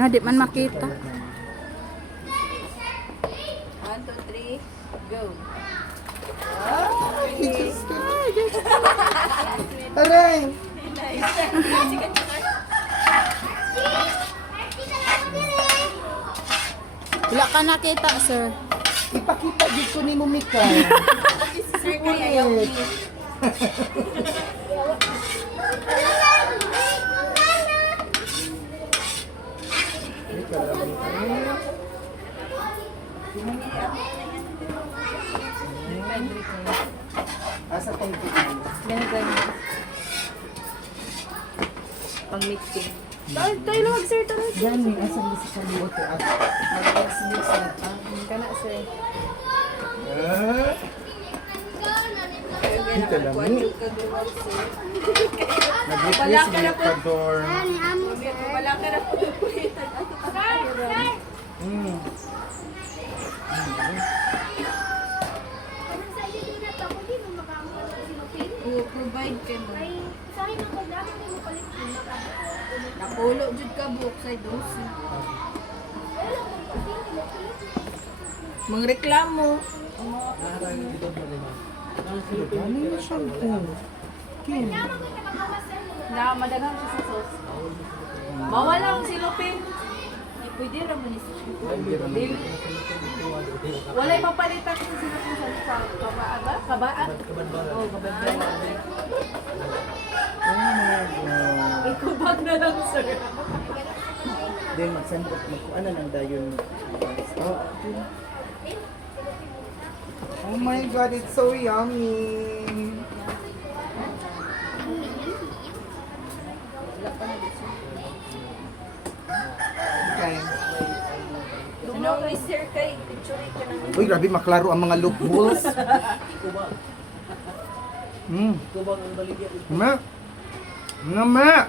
Na di man makita. 1, 2, 3, go. Aray! Wala ka nakita, sir. Ipakita dito ko ni Mumika. Sir, kaya ayaw ni. Asa tong tingin? Pang mixing. Tayo lang, sir. Tayo. Yan eh, asa mo sa kalimuto at mag-mix na. Kana, sir. Dito lang eh. Nag-replace Wala ka mo na yung po. kador. Wala ka na po. Provide ka mo. Napulo jud ka buok sa dosi. Mangreklamo. Ano yung shampoo? Kim? Na madagang siya sa sauce. Mawala ang silupin. Pwede raman ni silupin. Wala ipapalitan sa silupin sa kabaa ba? Kabaa? Oo, kabaa. Oh my God. Ikubag na lang, sir. Then magsandok mo kung ano lang dayon. Oh, oh my God, it's so yummy. Okay. Ano kay sir kay picture ka na. Uy, grabe maklaro ang mga loopholes. Ma. Nga ma.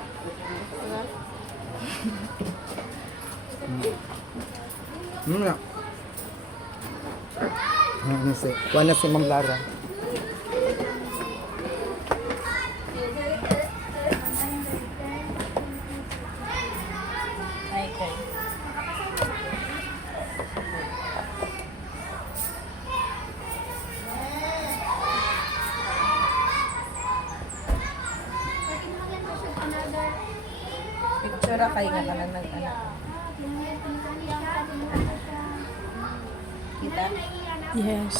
Nga. Kuha na si Ma'am Lara. Ay, kay. Picture kay nga kanang nag-anak. Kita? Yes.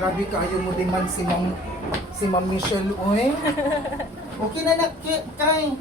Grabe kayo mo din man si Ma'am Michelle, oy. Okay na kay.